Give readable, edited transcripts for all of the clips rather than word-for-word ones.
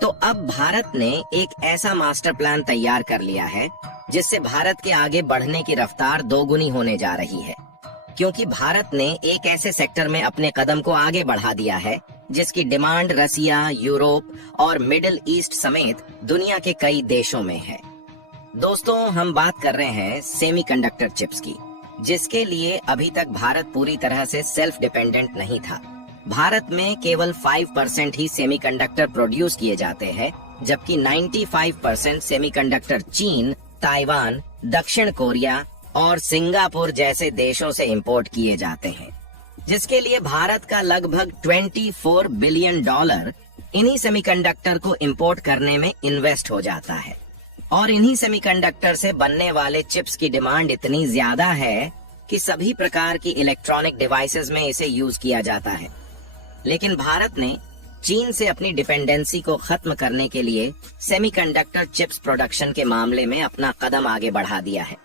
तो अब भारत ने एक ऐसा मास्टर प्लान तैयार कर लिया है जिससे भारत के आगे बढ़ने की रफ्तार दोगुनी होने जा रही है, क्योंकि भारत ने एक ऐसे सेक्टर में अपने कदम को आगे बढ़ा दिया है जिसकी डिमांड रसिया, यूरोप और मिडिल ईस्ट समेत दुनिया के कई देशों में है। दोस्तों, हम बात कर रहे हैं सेमीकंडक्टर चिप्स की, जिसके लिए अभी तक भारत पूरी तरह से सेल्फ डिपेंडेंट नहीं था। भारत में केवल 5% ही सेमीकंडक्टर प्रोड्यूस किए जाते हैं, जबकि 95% सेमीकंडक्टर चीन, ताइवान, दक्षिण कोरिया और सिंगापुर जैसे देशों से इंपोर्ट किए जाते हैं, जिसके लिए भारत का लगभग $24 बिलियन इन्हीं सेमीकंडक्टर को इंपोर्ट करने में इन्वेस्ट हो जाता है। और इन्हीं सेमीकंडक्टर से बनने वाले चिप्स की डिमांड इतनी ज्यादा है कि सभी प्रकार की इलेक्ट्रॉनिक डिवाइसेस में इसे यूज किया जाता है। लेकिन भारत ने चीन से अपनी डिपेंडेंसी को खत्म करने के लिए सेमीकंडक्टर चिप्स प्रोडक्शन के मामले में अपना कदम आगे बढ़ा दिया है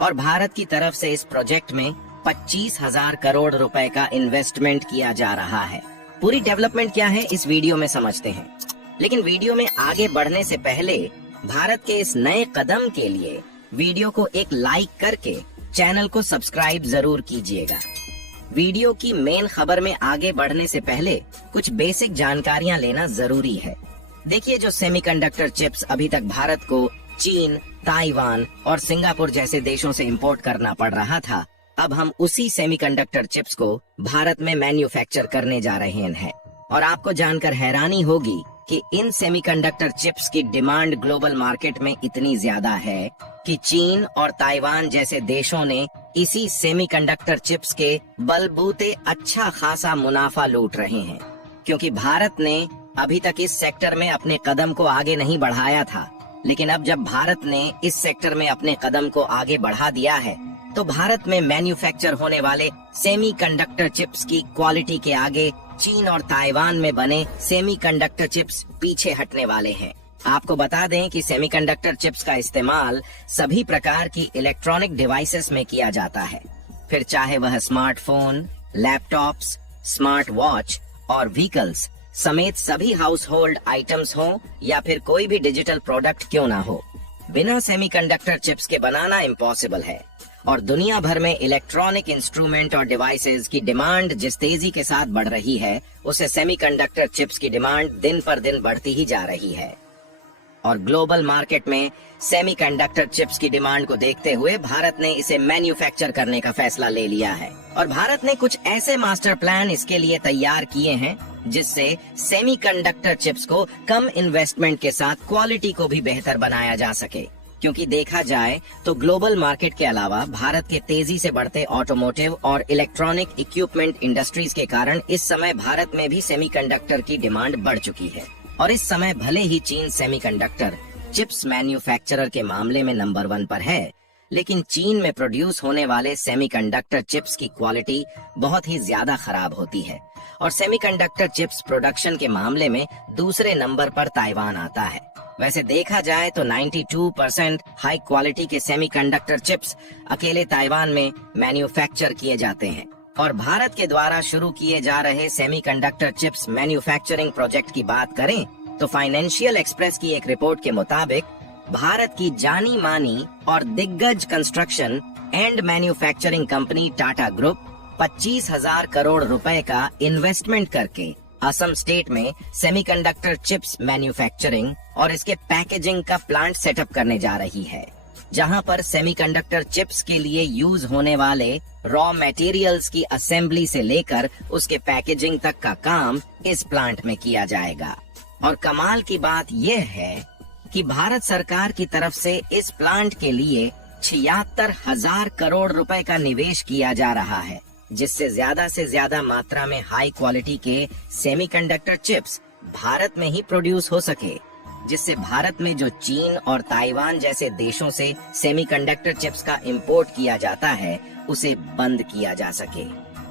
और भारत की तरफ से इस प्रोजेक्ट में 25,000 करोड़ रुपए का इन्वेस्टमेंट किया जा रहा है। पूरी डेवलपमेंट क्या है इस वीडियो में समझते हैं, लेकिन वीडियो में आगे बढ़ने से पहले भारत के इस नए कदम के लिए वीडियो को एक लाइक करके चैनल को सब्सक्राइब जरूर कीजिएगा। वीडियो की मेन खबर में आगे बढ़ने से पहले कुछ बेसिक जानकारियां लेना जरूरी है। देखिए, जो सेमीकंडक्टर चिप्स अभी तक भारत को चीन, ताइवान और सिंगापुर जैसे देशों से इंपोर्ट करना पड़ रहा था, अब हम उसी सेमीकंडक्टर चिप्स को भारत में मैन्युफैक्चर करने जा रहे हैं। और आपको जानकर हैरानी होगी कि इन सेमीकंडक्टर चिप्स की डिमांड ग्लोबल मार्केट में इतनी ज्यादा है कि चीन और ताइवान जैसे देशों ने इसी सेमीकंडक्टर चिप्स के बलबूते अच्छा खासा मुनाफा लूट रहे हैं, क्योंकि भारत ने अभी तक इस सेक्टर में अपने कदम को आगे नहीं बढ़ाया था। लेकिन अब जब भारत ने इस सेक्टर में अपने कदम को आगे बढ़ा दिया है, तो भारत में मैन्युफैक्चर होने वाले सेमीकंडक्टर चिप्स की क्वालिटी के आगे चीन और ताइवान में बने सेमीकंडक्टर चिप्स पीछे हटने वाले हैं। आपको बता दें कि सेमीकंडक्टर चिप्स का इस्तेमाल सभी प्रकार की इलेक्ट्रॉनिक डिवाइसेस में किया जाता है, फिर चाहे वह स्मार्टफोन, लैपटॉप्स, स्मार्ट वॉच और व्हीकल्स समेत सभी हाउस होल्ड आइटम्स हो या फिर कोई भी डिजिटल प्रोडक्ट क्यों ना हो, बिना सेमीकंडक्टर चिप्स के बनाना इम्पॉसिबल है। और दुनिया भर में इलेक्ट्रॉनिक इंस्ट्रूमेंट और डिवाइसेस की डिमांड जिस तेजी के साथ बढ़ रही है, उसे सेमीकंडक्टर चिप्स की डिमांड दिन पर दिन बढ़ती ही जा रही है। और ग्लोबल मार्केट में सेमीकंडक्टर चिप्स की डिमांड को देखते हुए भारत ने इसे मैन्युफैक्चर करने का फैसला ले लिया है। और भारत ने कुछ ऐसे मास्टर प्लान इसके लिए तैयार किए हैं जिससे सेमीकंडक्टर चिप्स को कम इन्वेस्टमेंट के साथ क्वालिटी को भी बेहतर बनाया जा सके। क्योंकि देखा जाए तो ग्लोबल मार्केट के अलावा भारत के तेजी से बढ़ते ऑटोमोटिव और इलेक्ट्रॉनिक इक्विपमेंट इंडस्ट्रीज के कारण इस समय भारत में भी सेमीकंडक्टर की डिमांड बढ़ चुकी है। और इस समय भले ही चीन सेमीकंडक्टर चिप्स मैन्युफैक्चरर के मामले में नंबर 1 पर है, लेकिन चीन में प्रोड्यूस होने वाले सेमीकंडक्टर चिप्स की क्वालिटी बहुत ही ज्यादा खराब होती है। और सेमीकंडक्टर चिप्स प्रोडक्शन के मामले में दूसरे नंबर पर ताइवान आता है। वैसे देखा जाए तो 92% हाई क्वालिटी के सेमीकंडक्टर चिप्स अकेले ताइवान में मैन्युफैक्चर किए जाते हैं। और भारत के द्वारा शुरू किए जा रहे सेमीकंडक्टर चिप्स मैन्युफैक्चरिंग प्रोजेक्ट की बात करें तो फाइनेंशियल एक्सप्रेस की एक रिपोर्ट के मुताबिक भारत की जानी मानी और दिग्गज construction and manufacturing company Tata group 25,000 crore रुपए का इन्वेस्टमेंट करके असम स्टेट में सेमीकंडक्टर चिप्स मैन्युफैक्चरिंग और इसके पैकेजिंग का प्लांट सेटअप करने जा रही है, जहां पर सेमीकंडक्टर चिप्स के लिए यूज होने वाले रॉ मटेरियल्स की असेंबली से लेकर उसके पैकेजिंग तक का काम इस प्लांट में किया जाएगा। और कमाल की बात यह है कि भारत सरकार की तरफ से इस प्लांट के लिए 76,000 करोड़ रुपए का निवेश किया जा रहा है, जिससे ज्यादा से ज्यादा मात्रा में हाई क्वालिटी के सेमीकंडक्टर चिप्स भारत में ही प्रोड्यूस हो सके, जिससे भारत में जो चीन और ताइवान जैसे देशों से सेमीकंडक्टर चिप्स का इंपोर्ट किया जाता है उसे बंद किया जा सके।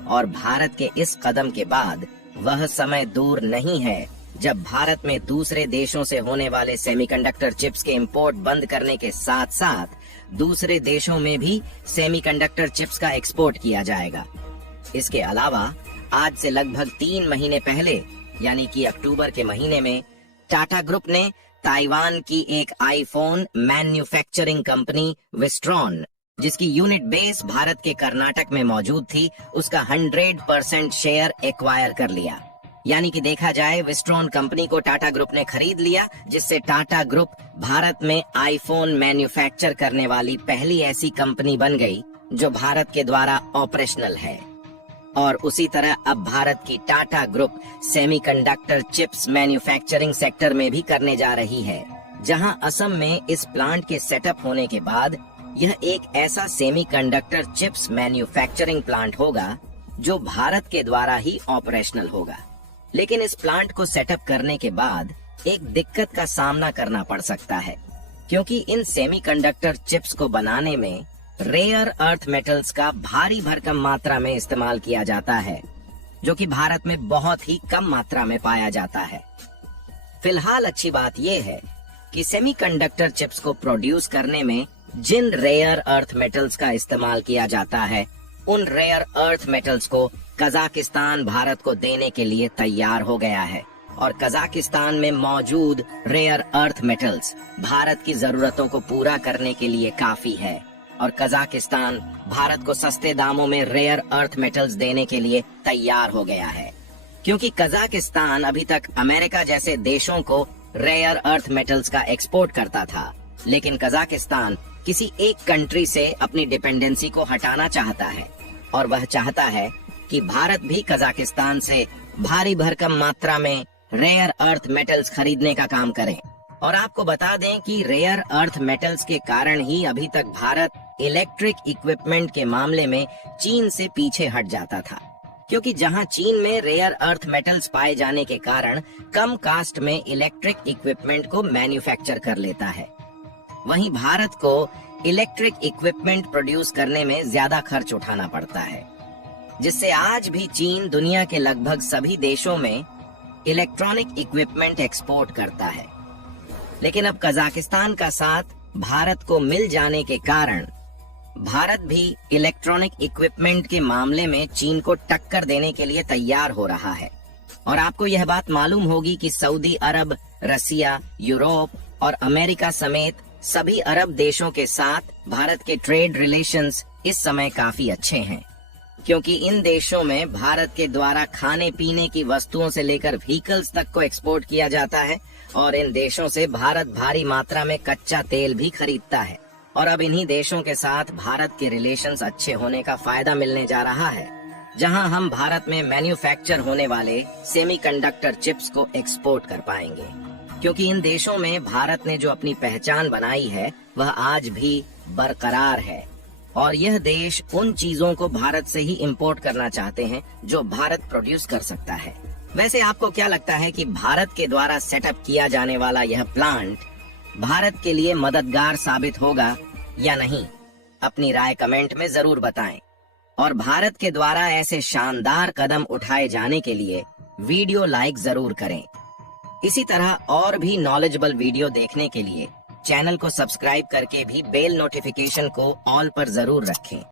और भारत के इस कदम के बाद वह समय दूर नहीं है जब भारत में दूसरे देशों से होने वाले सेमीकंडक्टर चिप्स के इंपोर्ट बंद करने के साथ साथ दूसरे देशों में भी सेमीकंडक्टर चिप्स का एक्सपोर्ट किया जाएगा। इसके अलावा आज से लगभग 3 महीने पहले यानी कि अक्टूबर के महीने में टाटा ग्रुप ने ताइवान की एक आईफोन मैन्युफैक्चरिंग कंपनी विस्ट्रॉन, जिसकी यूनिट बेस भारत के कर्नाटक में मौजूद थी, उसका 100% शेयर एक्वायर कर लिया। यानी कि देखा जाए विस्ट्रॉन कंपनी को टाटा ग्रुप ने खरीद लिया, जिससे टाटा ग्रुप भारत में आईफोन मैन्युफैक्चर करने वाली पहली ऐसी कंपनी बन गई जो भारत के द्वारा ऑपरेशनल है। और उसी तरह अब भारत की Tata group semiconductor chips manufacturing sector में भी करने जा रही है, जहां असम में इस प्लांट के सेटअप होने के बाद यह एक ऐसा सेमीकंडक्टर चिप्स मैन्युफैक्चरिंग प्लांट होगा जो भारत के द्वारा ही ऑपरेशनल होगा। लेकिन इस प्लांट को सेटअप करने के बाद एक दिक्कत का सामना करना पड़ सकता है, क्योंकि इन सेमीकंडक्टर चिप्स को बनाने में रेयर अर्थ मेटल्स का भारी भरकम मात्रा में इस्तेमाल किया जाता है, जो कि भारत में बहुत ही कम मात्रा में पाया जाता है। फिलहाल अच्छी बात यह है कि सेमीकंडक्टर चिप्स को प्रोड्यूस करने में जिन रेयर अर्थ मेटल्स का इस्तेमाल किया जाता है, उन रेयर अर्थ मेटल्स को कजाकिस्तान भारत को देने के लिए तैयार हो गया है। और कजाकिस्तान में मौजूद रेयर अर्थ मेटल्स भारत की जरूरतों को पूरा करने के लिए काफी है। और कजाकिस्तान भारत को सस्ते दामों में रेयर अर्थ मेटल्स देने के लिए तैयार हो गया है, क्योंकि कजाकिस्तान अभी तक अमेरिका जैसे देशों को रेयर अर्थ मेटल्स का एक्सपोर्ट करता था, लेकिन कजाकिस्तान किसी एक कंट्री से अपनी डिपेंडेंसी को हटाना चाहता है, और वह चाहता है कि भारत भी कजाकिस्तान से भारी भरकम मात्रा में रेयर अर्थ मेटल्स खरीदने का काम करे। और आपको बता दें कि रेयर अर्थ मेटल्स के कारण ही अभी तक भारत इलेक्ट्रिक इक्विपमेंट के मामले में चीन से पीछे हट जाता था, क्योंकि जहां चीन में रेयर अर्थ मेटल्स पाए जाने के कारण कम कास्ट में इलेक्ट्रिक इक्विपमेंट को मैन्युफैक्चर कर लेता है, वहीं भारत को इलेक्ट्रिक इक्विपमेंट प्रोड्यूस करने में ज्यादा खर्च उठाना पड़ता है, जिससे आज भी चीन दुनिया के लगभग सभी देशों में इलेक्ट्रॉनिक इक्विपमेंट एक्सपोर्ट करता है। लेकिन अब कजाकिस्तान का साथ भारत को मिल जाने के कारण भारत भी इलेक्ट्रॉनिक इक्विपमेंट के मामले में चीन को टक्कर देने के लिए तैयार हो रहा है। और आपको यह बात मालूम होगी कि सऊदी अरब, रसिया, यूरोप और अमेरिका समेत सभी अरब देशों के साथ भारत के ट्रेड रिलेशंस इस समय काफी अच्छे हैं, क्योंकि इन देशों में भारत के द्वारा खाने पीने की वस्तुओं से लेकर व्हीकल्स तक को एक्सपोर्ट किया जाता है, और इन देशों से भारत भारी मात्रा में कच्चा तेल भी खरीदता है। और अब इन्हीं देशों के साथ भारत के रिलेशंस अच्छे होने का फायदा मिलने जा रहा है, जहां हम भारत में मैन्युफैक्चर होने वाले सेमीकंडक्टर चिप्स को एक्सपोर्ट कर पाएंगे, क्योंकि इन देशों में भारत ने जो अपनी पहचान बनाई है वह आज भी बरकरार है। और यह देश उन चीजों को भारत से ही इंपोर्ट करना चाहते हैं जो भारत प्रोड्यूस कर सकता है। वैसे आपको क्या लगता है कि भारत के द्वारा सेटअप किया जाने वाला यह प्लांट भारत के लिए मददगार साबित होगा या नहीं? अपनी राय कमेंट में जरूर बताएं। और भारत के द्वारा ऐसे शानदार कदम उठाए जाने के लिए वीडियो लाइक जरूर करें। इसी तरह और भी नॉलेजेबल वीडियो देखने के लिए चैनल को सब्सक्राइब करके भी बेल नोटिफिकेशन को ऑल पर जरूर रखें।